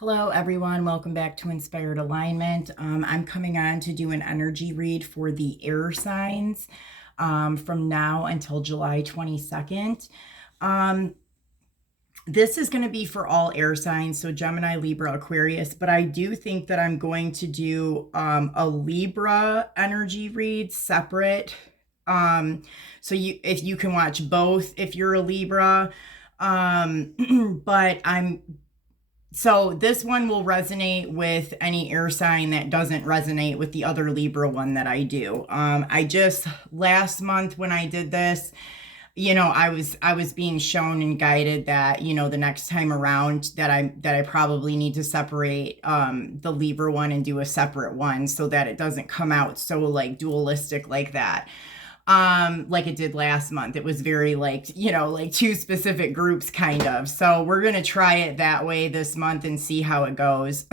Hello, everyone. Welcome back to Inspired Alignment. I'm coming on to do an energy read for the air signs from now until July 22nd. This is going to be for all air signs, so Gemini, Libra, Aquarius, but I do think that I'm going to do a Libra energy read separate. So if you can watch both if you're a Libra, but so this one will resonate with any air sign that doesn't resonate with the other Libra one that I do. Last month when I did this, I was being shown and guided that, the next time around that I probably need to separate the Libra one and do a separate one so that it doesn't come out so like dualistic like that. Like it did last month. It was very like two specific groups kind of. So we're going to try it that way this month and see how it goes.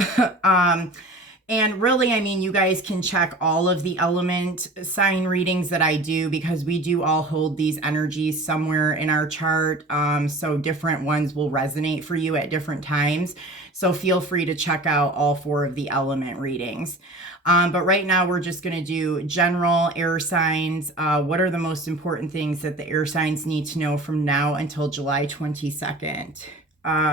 And really, you guys can check all of the element sign readings that I do because we do all hold these energies somewhere in our chart. So different ones will resonate for you at different times. So feel free to check out all 4 of the element readings. But right now we're just going to do general air signs. What are the most important things that the air signs need to know from now until July 22nd?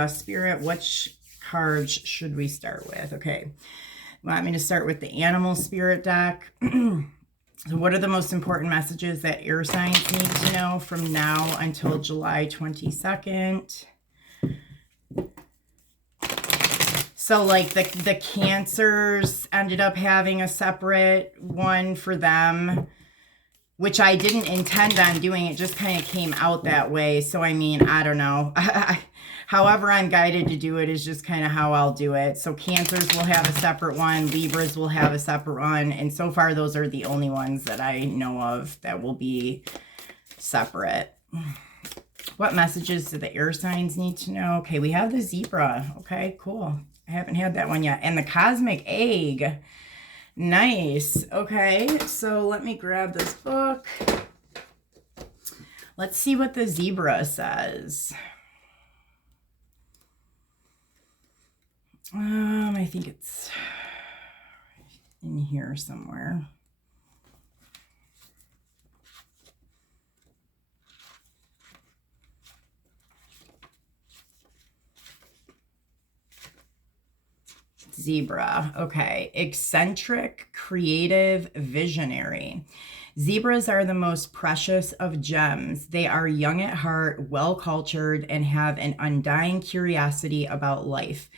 Spirit, which cards should we start with? Okay. Want me to start with the animal spirit deck? So what are the most important messages that air signs need to know from now until July 22nd? So like the Cancers ended up having a separate one for them, which I didn't intend on doing. It just kind of came out that way. So, I don't know. However I'm guided to do it is just kind of how I'll do it. So Cancers will have a separate one. Libras will have a separate one. And so far, those are the only ones that I know of that will be separate. What messages do the air signs need to know? Okay, we have the zebra. Okay, cool. I haven't had that one yet. And the cosmic egg. Nice. Okay, so let me grab this book. Let's see what the zebra says. I think it's in here somewhere. Zebra. Okay. Eccentric, creative, visionary. Zebras are the most precious of gems. They are young at heart, well-cultured, and have an undying curiosity about life.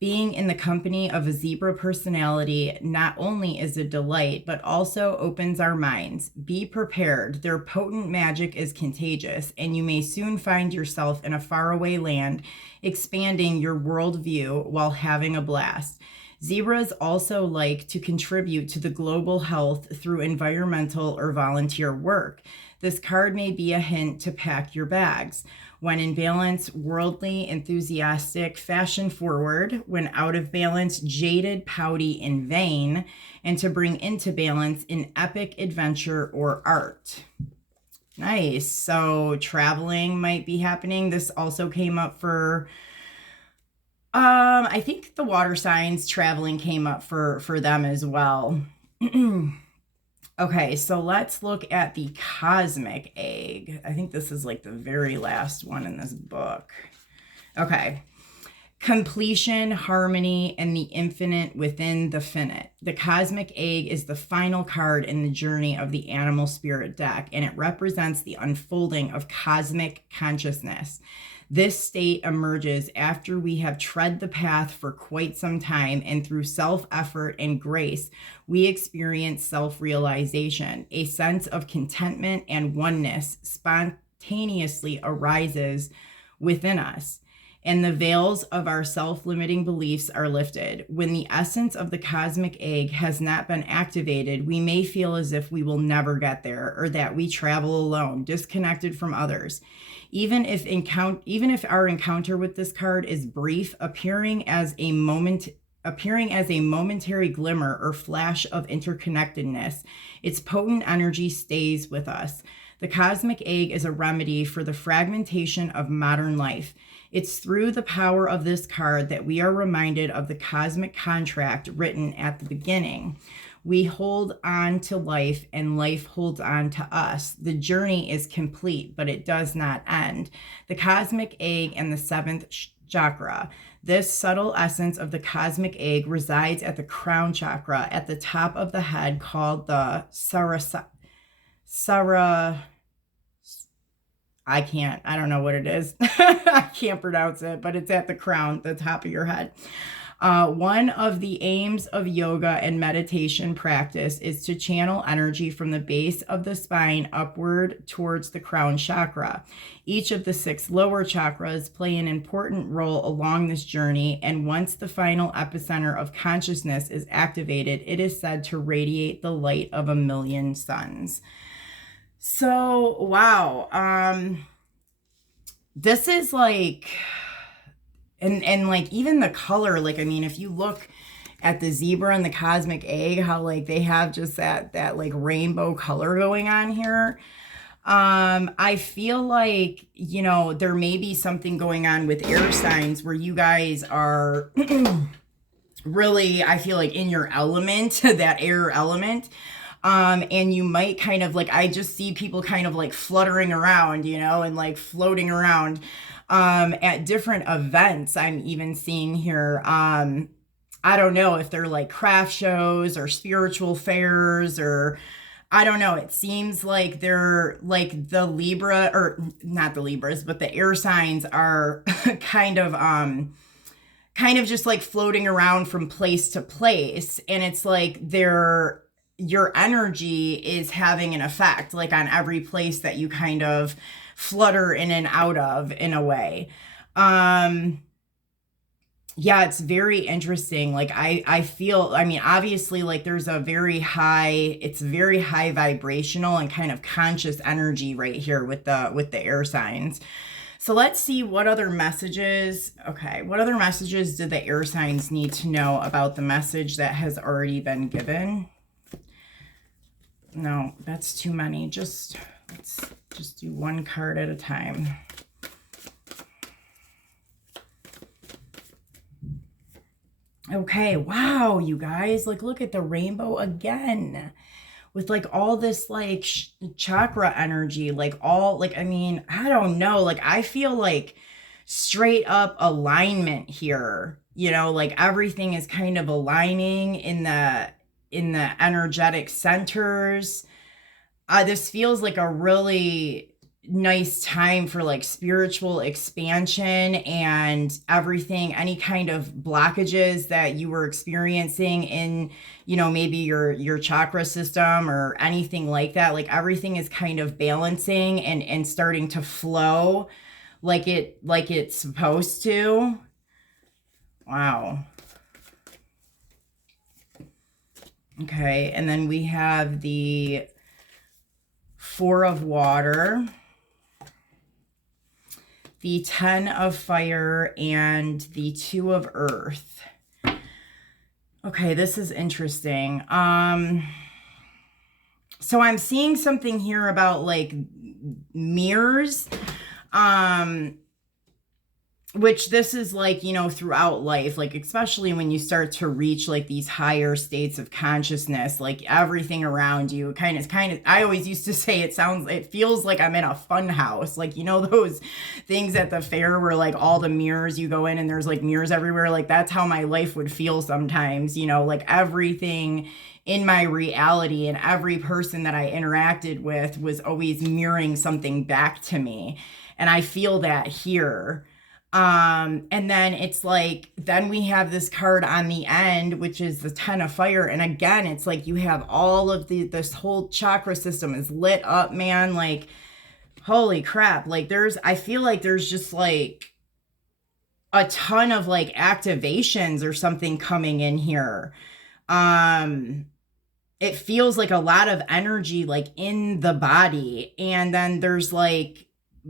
Being in the company of a zebra personality not only is a delight, but also opens our minds. Be prepared. Their potent magic is contagious, and you may soon find yourself in a faraway land, expanding your worldview while having a blast. Zebras also like to contribute to the global health through environmental or volunteer work. This card may be a hint to pack your bags. When in balance, worldly, enthusiastic, fashion forward. When out of balance, jaded, pouty, and vain. And to bring into balance an epic adventure or art. Nice. So traveling might be happening. This also came up for, I think the water signs traveling came up for them as well. Okay, so let's look at the cosmic egg. I think this is like the very last one in this book. Okay. Completion, harmony, and the infinite within the finite. The cosmic egg is the final card in the journey of the animal spirit deck, and it represents the unfolding of cosmic consciousness. This state emerges after we have tread the path for quite some time, and through self-effort and grace, we experience self-realization. A sense of contentment and oneness spontaneously arises within us, and the veils of our self-limiting beliefs are lifted. When the essence of the cosmic egg has not been activated, we may feel as if we will never get there, or that we travel alone, disconnected from others. Even if our encounter with this card is brief, appearing as a momentary glimmer or flash of interconnectedness, its potent energy stays with us. The cosmic egg is a remedy for the fragmentation of modern life. It's through the power of this card that we are reminded of the cosmic contract written at the beginning. We hold on to life and life holds on to us. The journey is complete, but it does not end. The cosmic egg and the seventh chakra. This subtle essence of the cosmic egg resides at the crown chakra at the top of the head, called the I don't know what it is. I can't pronounce it, but it's at the crown, the top of your head. One of the aims of yoga and meditation practice is to channel energy from the base of the spine upward towards the crown chakra. Each of the 6 lower chakras play an important role along this journey, and once the final epicenter of consciousness is activated, it is said to radiate the light of 1,000,000 suns. So, wow. This is like... And like even the color, like, I mean, if you look at the zebra and the cosmic egg, how like they have just that like rainbow color going on here. I feel like, you know, there may be something going on with air signs where you guys are really, I feel like, in your element, that air element. And you might kind of like, I just see people kind of like fluttering around, you know, and like floating around at different events. I'm even seeing here. I don't know if they're like craft shows or spiritual fairs, or I don't know. It seems like they're like the Libra, or not the Libras, but the air signs are kind of just like floating around from place to place. And it's like your energy is having an effect like on every place that you kind of flutter in and out of, in a way. Yeah, it's very interesting. Like I feel, I mean, obviously like there's it's very high vibrational and kind of conscious energy right here with the air signs. So let's see what other messages do the air signs need to know about the message that has already been given. No, that's too many. Let's just do one card at a time. Okay, wow, you guys, like look at the rainbow again with like all this like chakra energy, like all like, I mean, I don't know, like I feel like straight up alignment here, you know, like everything is kind of aligning in the energetic centers. This feels like a really nice time for like spiritual expansion and everything, any kind of blockages that you were experiencing in, you know, maybe your chakra system or anything like that. Like everything is kind of balancing and starting to flow like it's supposed to. Wow. Okay, and then we have the 4 of water, the 10 of fire, and the 2 of earth. Okay, this is interesting. So I'm seeing something here about like mirrors. Which this is like, you know, throughout life, like especially when you start to reach like these higher states of consciousness, like everything around you kind of, I always used to say it feels like I'm in a fun house. Like, you know, those things at the fair where like all the mirrors, you go in and there's like mirrors everywhere. Like that's how my life would feel sometimes, you know, like everything in my reality and every person that I interacted with was always mirroring something back to me. And I feel that here. And then it's like, then we have this card on the end, which is the 10 of fire. And again, it's like you have all of this whole chakra system is lit up, man. Like, holy crap. Like I feel like there's just like a ton of like activations or something coming in here. It feels like a lot of energy, like in the body. And then there's like,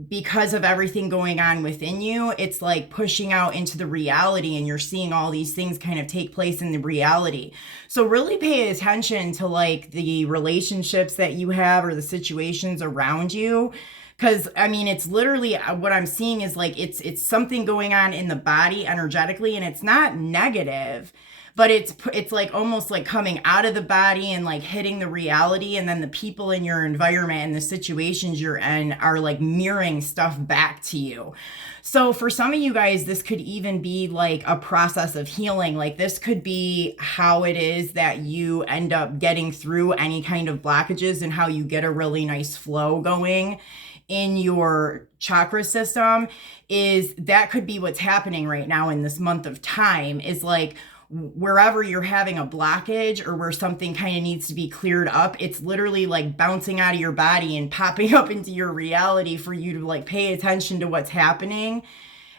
because of everything going on within you, it's like pushing out into the reality and you're seeing all these things kind of take place in the reality. So really pay attention to like the relationships that you have or the situations around you, Because I mean, it's literally what I'm seeing is like it's something going on in the body energetically, and it's not negative, but it's like almost like coming out of the body and like hitting the reality, and then the people in your environment and the situations you're in are like mirroring stuff back to you. So for some of you guys, this could even be like a process of healing. Like this could be how it is that you end up getting through any kind of blockages and how you get a really nice flow going in your chakra system. Is that could be what's happening right now in this month of time, is like wherever you're having a blockage or where something kind of needs to be cleared up, it's literally like bouncing out of your body and popping up into your reality for you to like pay attention to what's happening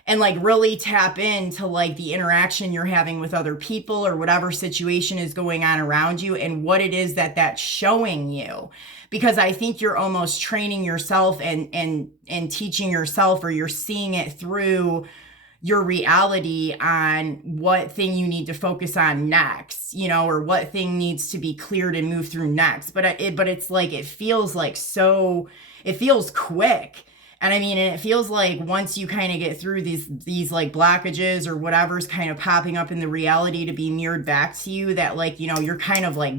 and like really tap into like the interaction you're having with other people or whatever situation is going on around you and what it is that that's showing you. Because I think you're almost training yourself and teaching yourself, or you're seeing it through your reality on what thing you need to focus on next, you know, or what thing needs to be cleared and moved through next. But it's like, it feels like it feels quick. And I mean, and it feels like once you kind of get through these like blockages or whatever's kind of popping up in the reality to be mirrored back to you, that like, you know, you're kind of like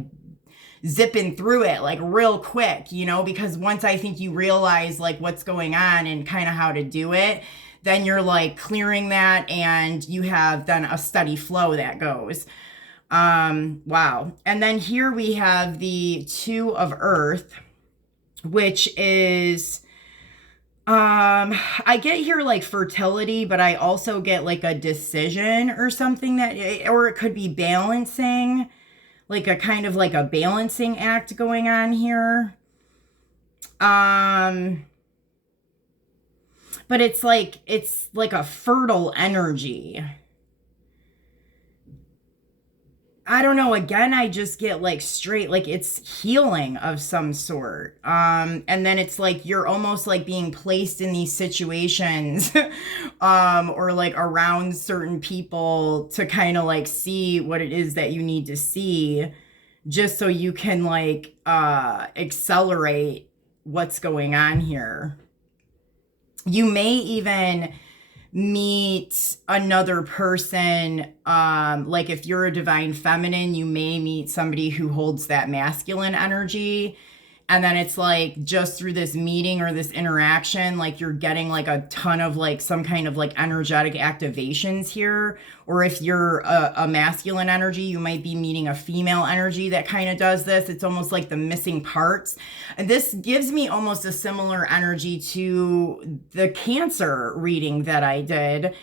zipping through it like real quick, you know, because once I think you realize like what's going on and kind of how to do it, then you're like clearing that and you have then a steady flow that goes. Wow. And then here we have the Two of Earth, which is, I get here like fertility, but I also get like a decision or something that, or it could be balancing, like a kind of like a balancing act going on here. But it's like a fertile energy. I don't know. Again, I just get like straight, like it's healing of some sort. And then it's like you're almost like being placed in these situations, or like around certain people to kind of like see what it is that you need to see, just so you can like accelerate what's going on here. You may even meet another person, like if you're a divine feminine, you may meet somebody who holds that masculine energy. And then it's like just through this meeting or this interaction, like you're getting like a ton of like some kind of like energetic activations here. Or if you're a masculine energy, you might be meeting a female energy that kind of does this. It's almost like the missing parts. And this gives me almost a similar energy to the Cancer reading that I did.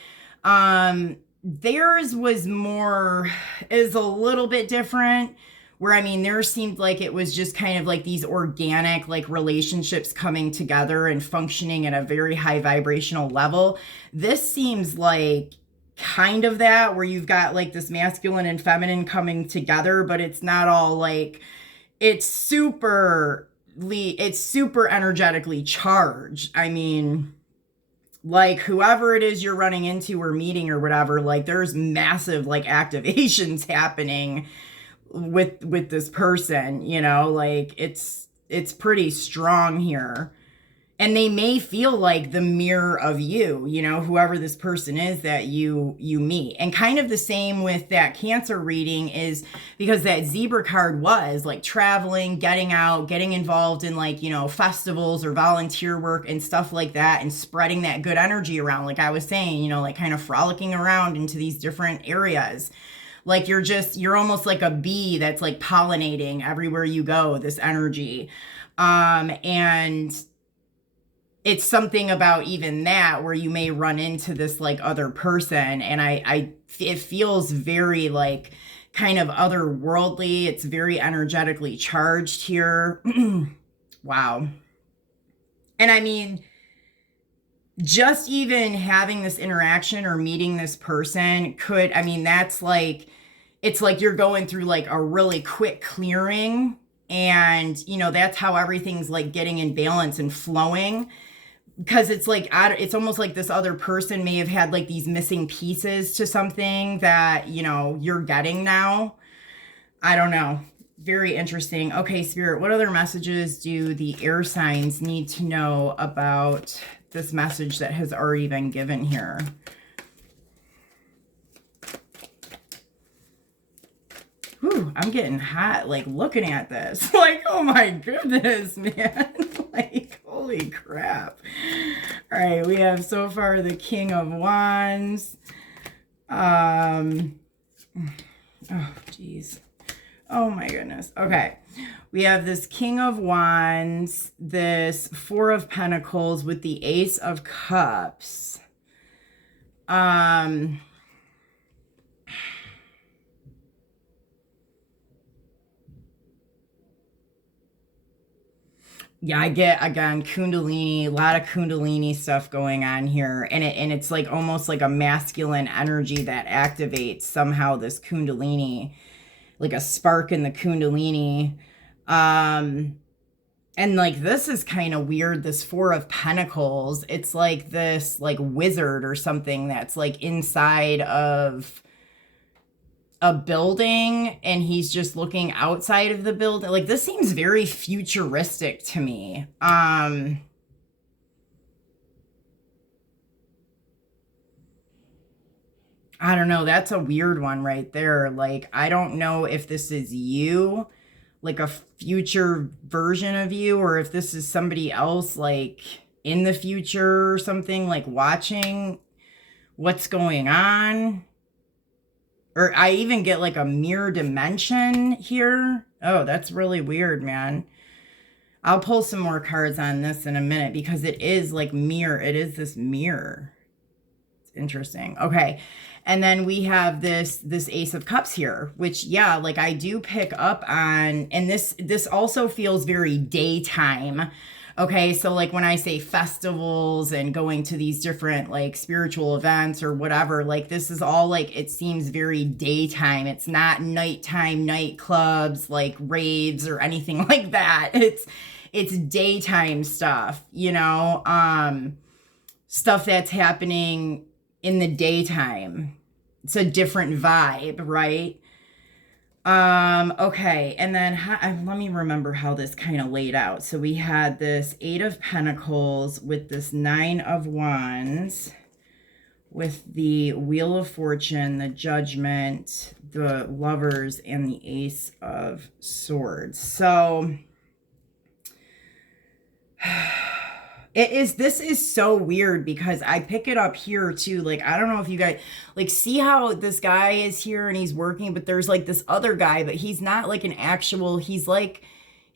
Theirs was is a little bit different. Where, I mean, there seemed like it was just kind of like these organic, like relationships coming together and functioning at a very high vibrational level. This seems like kind of that, where you've got like this masculine and feminine coming together, but it's not all like, it's super energetically charged. I mean, like whoever it is you're running into or meeting or whatever, like there's massive like activations happening with this person, you know, like it's pretty strong here. And they may feel like the mirror of you, you know, whoever this person is that you meet. And kind of the same with that Cancer reading, is because that zebra card was like traveling, getting out, getting involved in like, you know, festivals or volunteer work and stuff like that, and spreading that good energy around. Like I was saying, you know, like kind of frolicking around into these different areas. Like you're almost like a bee that's like pollinating everywhere you go, this energy. And it's something about even that where you may run into this like other person. And it feels very like kind of otherworldly. It's very energetically charged here. Wow. And I mean, just even having this interaction or meeting this person that's like, it's like you're going through like a really quick clearing, and you know, that's how everything's like getting in balance and flowing, because it's like, it's almost like this other person may have had like these missing pieces to something that, you know, you're getting now. I don't know. Very interesting. Okay, Spirit, what other messages do the air signs need to know about this message that has already been given here? Whew, I'm getting hot, like, looking at this. Like, oh my goodness, man. Like, holy crap. All right, we have so far the King of Wands. Oh, geez. Oh my goodness. Okay. We have this King of Wands, this Four of Pentacles with the Ace of Cups. Yeah, I get, again, Kundalini, a lot of Kundalini stuff going on here. And it's like almost like a masculine energy that activates somehow this Kundalini, like a spark in the Kundalini. And like, this is kind of weird, this Four of Pentacles. It's like this like wizard or something that's like inside of a building and he's just looking outside of the building. Like, this seems very futuristic to me. I don't know. That's a weird one right there. Like, I don't know if this is you, like a future version of you, or if this is somebody else, like in the future or something, like watching what's going on. Or I even get like a mirror dimension here. Oh, that's really weird, man. I'll pull some more cards on this in a minute because it is like mirror. It is this mirror. It's interesting. Okay. And then we have this Ace of Cups here, which, yeah, like I do pick up on, and this also feels very daytime. Okay, so like when I say festivals and going to these different like spiritual events or whatever, like this is all like, it seems very daytime. It's not nighttime nightclubs, like raves or anything like that. It's daytime stuff, you know, stuff that's happening in the daytime. It's a different vibe, right? Okay, and then let me remember how this kind of laid out. So we had this Eight of Pentacles with this Nine of Wands, with the Wheel of Fortune, the Judgment, the Lovers, and the Ace of Swords. So this is so weird because I pick it up here too. Like, I don't know if you guys like see how this guy is here and he's working, but there's like this other guy, but he's not like an actual, he's like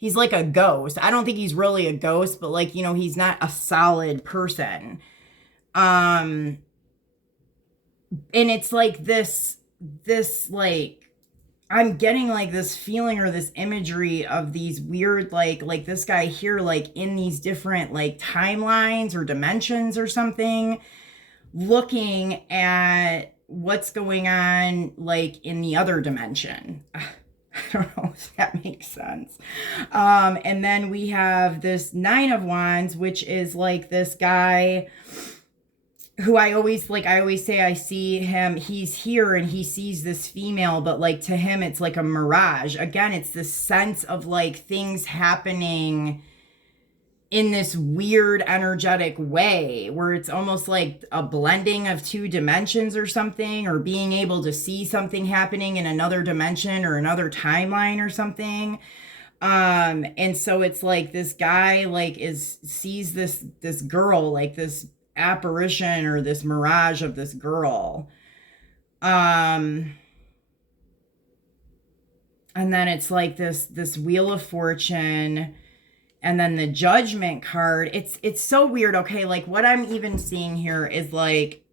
a ghost. I don't think he's really a ghost, but like, you know, he's not a solid person. And it's like this like, I'm getting like this feeling or this imagery of these weird, like this guy here, like in these different like timelines or dimensions or something, looking at what's going on like in the other dimension. I don't know if that makes sense. And then we have this Nine of Wands, which is like this guy who I always say I see him, he's here and he sees this female, but like to him, it's like a mirage. Again, it's this sense of like things happening in this weird energetic way where it's almost like a blending of two dimensions or something, or being able to see something happening in another dimension or another timeline or something. And so it's like this guy like sees this girl, like this apparition or this mirage of this girl. And then it's like this Wheel of Fortune, and then the Judgment card. It's so weird. Okay, like what I'm even seeing here is like,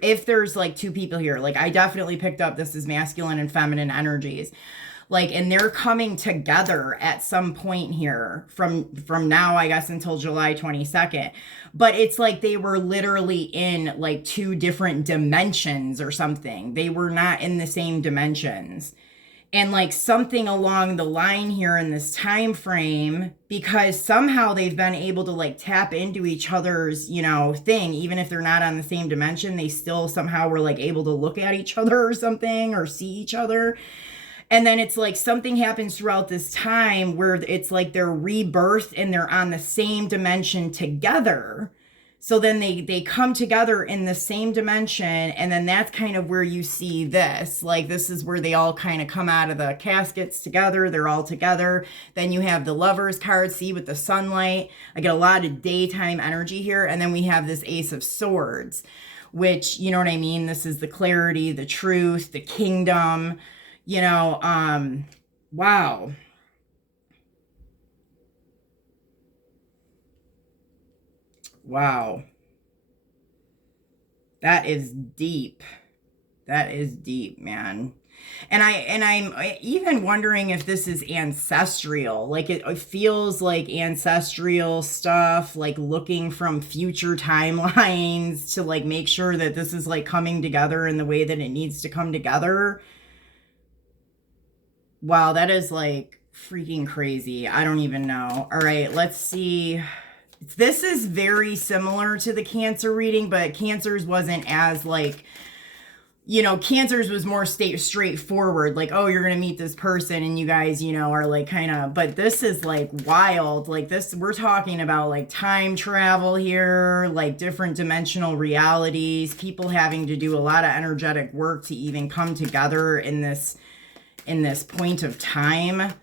if there's like two people here, like I definitely picked up this is masculine and feminine energies. Like, and they're coming together at some point here from now, I guess, until July 22nd. But it's like they were literally in like two different dimensions or something. They were not in the same dimensions. And like something along the line here in this time frame, because somehow they've been able to like tap into each other's, you know, thing, even if they're not on the same dimension, they still somehow were like able to look at each other or something, or see each other. And then it's like something happens throughout this time where it's like they're rebirthed and they're on the same dimension together. So then they come together in the same dimension, and then that's kind of where you see this. Like, this is where they all kind of come out of the caskets together. They're all together. Then you have the Lovers card, see, with the sunlight. I get a lot of daytime energy here. And then we have this Ace of Swords, which, you know what I mean? This is the clarity, the truth, the kingdom, you know, wow. Wow. That is deep. That is deep, man. And I'm even wondering if this is ancestral. Like, it feels like ancestral stuff, like looking from future timelines to like make sure that this is like coming together in the way that it needs to come together. Wow, that is like freaking crazy. I don't even know. All right, let's see. This is very similar to the Cancer reading, but Cancer's wasn't as like, you know, Cancer's was more straightforward. Like, oh, you're going to meet this person and you guys, you know, are like kind of, but this is like wild. Like this, we're talking about like time travel here, like different dimensional realities, people having to do a lot of energetic work to even come together in this point of time.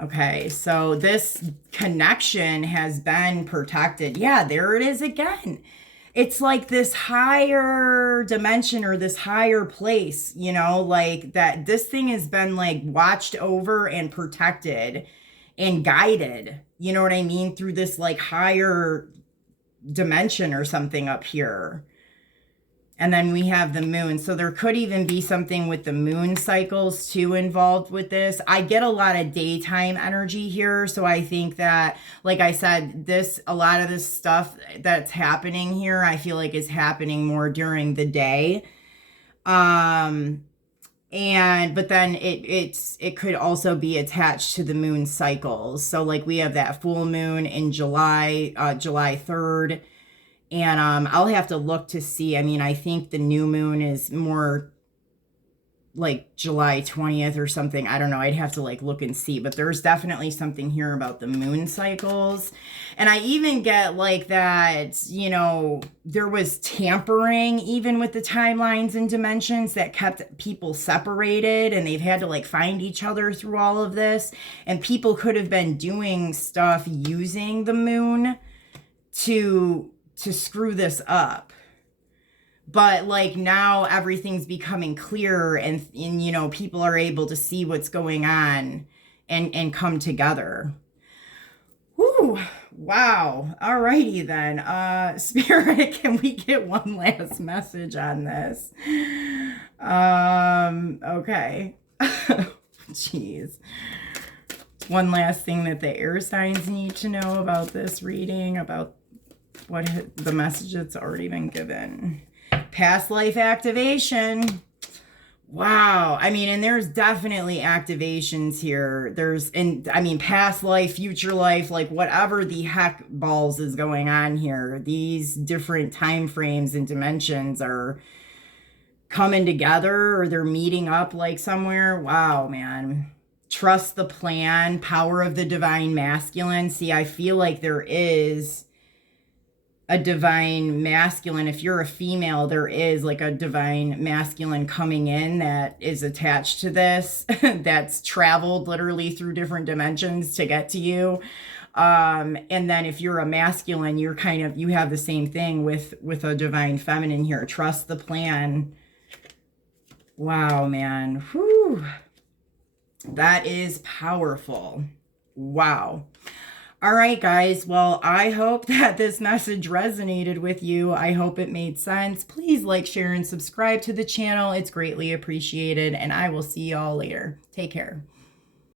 Okay, so this connection has been protected. Yeah, there it is again. It's like this higher dimension or this higher place, you know, like that this thing has been like watched over and protected and guided, you know what I mean, through this like higher dimension or something up here. And then we have the moon. So there could even be something with the moon cycles too involved with this. I get a lot of daytime energy here. So I think that, like I said, a lot of this stuff that's happening here, I feel like is happening more during the day. But then it could also be attached to the moon cycles. So like we have that full moon in July 3rd. And I'll have to look to see. I mean, I think the new moon is more like July 20th or something. I don't know. I'd have to like look and see. But there's definitely something here about the moon cycles. And I even get like that, you know, there was tampering even with the timelines and dimensions that kept people separated. And they've had to like find each other through all of this. And people could have been doing stuff using the moon to screw this up. But like now everything's becoming clearer and you know, people are able to see what's going on and come together. Whew, wow. Alrighty then. Spirit, can we get one last message on this? Okay. Jeez. One last thing that the air signs need to know about this reading, about what the message that's already been given. Past life activation. Wow. I mean, and there's definitely activations here. Past life, future life, like whatever the heck balls is going on here. These different time frames and dimensions are coming together, or they're meeting up like somewhere. Wow, man. Trust the plan, power of the divine masculine. See, I feel like there is a divine masculine. If you're a female, there is like a divine masculine coming in that is attached to this, that's traveled literally through different dimensions to get to you. And then if you're a masculine, you have the same thing with a divine feminine here. Trust the plan. Wow, man. Whew. That is powerful. Wow. All right, guys. Well, I hope that this message resonated with you. I hope it made sense. Please like, share, and subscribe to the channel. It's greatly appreciated, and I will see y'all later. Take care.